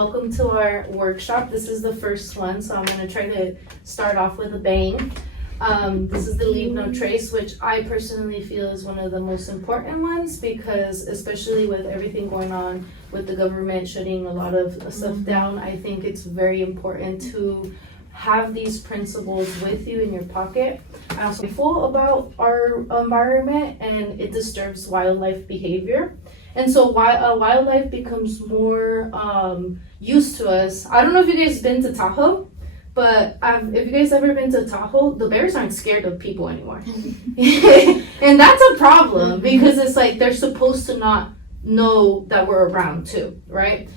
Welcome to our workshop. This is the first one, so I'm going to try to start off with a bang. This is the Leave No Trace, which I personally feel is one of the most important ones because especially with everything going on with the government shutting a lot of stuff down, I think it's very important to have these principles with you in your pocket. I'm also mindful about our environment and it disturbs wildlife behavior. And so wildlife becomes more used to us. I don't know if you guys been to Tahoe, but if you guys ever been to Tahoe, the bears aren't scared of people anymore. And that's a problem because it's like they're supposed to not know that we're around too, right?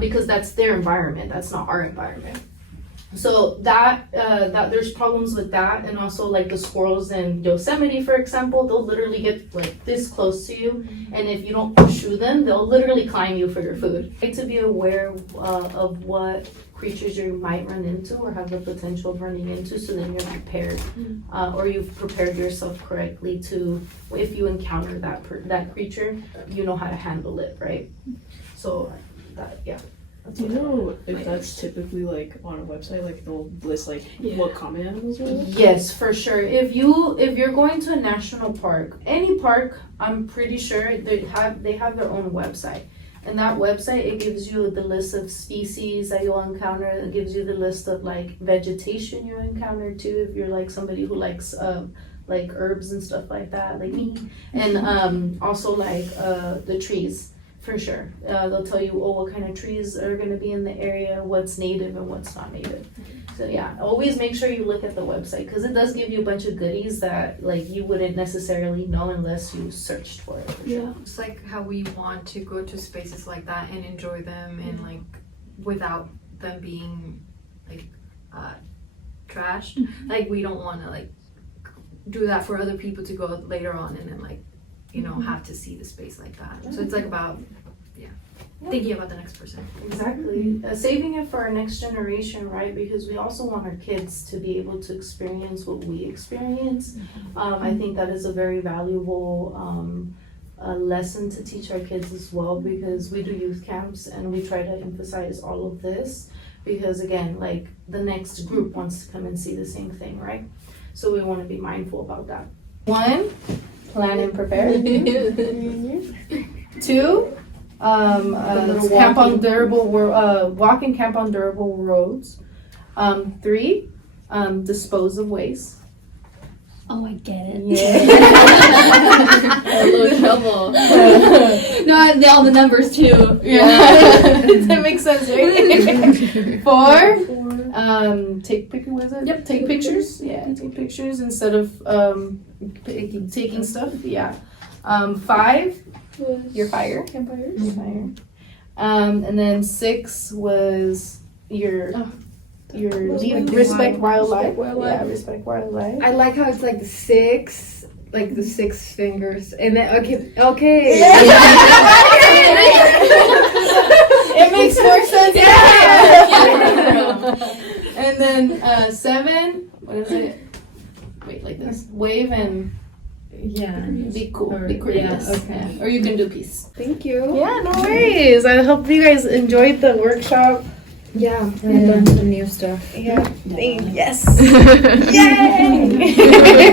Because that's their environment, that's not our environment. So that there's problems with that, and also like the squirrels in Yosemite, for example, they'll literally get like this close to you, and if you don't pursue them, they'll literally climb you for your food. You need to be aware of what creatures you might run into or have the potential of running into, so then you're prepared, or you've prepared yourself correctly to, if you encounter that creature, you know how to handle it, right? So that, yeah. Do you know if that's typically like on a website, like they'll list like what common animals are? Yes, for sure. If you're going to a national park, any park, I'm pretty sure they have their own website. And that website, it gives you the list of species that you'll encounter. It gives you the list of like vegetation you'll encounter too, if you're like somebody who likes like herbs and stuff like that, like me. And also like the trees. For sure. They'll tell you, what kind of trees are going to be in the area, what's native and what's not native. So yeah, always make sure you look at the website because it does give you a bunch of goodies that like you wouldn't necessarily know unless you searched for it. For sure. It's like how we want to go to spaces like that and enjoy them and like without them being like trashed. Like we don't want to like do that for other people to go later on and then like have to see the space like that. So it's like about, thinking about the next person. Exactly. Saving it for our next generation, right? Because we also want our kids to be able to experience what we experience. I think that is a very valuable lesson to teach our kids as well, because we do youth camps and we try to emphasize all of this because again, like the next group wants to come and see the same thing, right? So we want to be mindful about that. 1, plan and prepare. 2, camp on durable walk and camp on durable roads. 3, dispose of waste. Oh, I get it. Yeah. A little trouble. No, all the numbers too. Yeah. That makes sense, right? 4, take pictures. Was it? Yep. Take pictures. Yeah, take pictures instead of taking stuff. Yeah. 5, your fire. Campfires. Your fire. And then 6 was your respect wildlife. Yeah, respect wildlife. I like how it's like the 6 fingers, and then okay. It makes more sense. Yeah. And then 7. What is it? Wait, like this. Wave and be cool. Be courteous. Yeah, okay. Yeah. Or you can do peace. Thank you. Yeah, no worries. I hope you guys enjoyed the workshop. Yeah, and learn some new stuff. Yeah. Yes. Yay!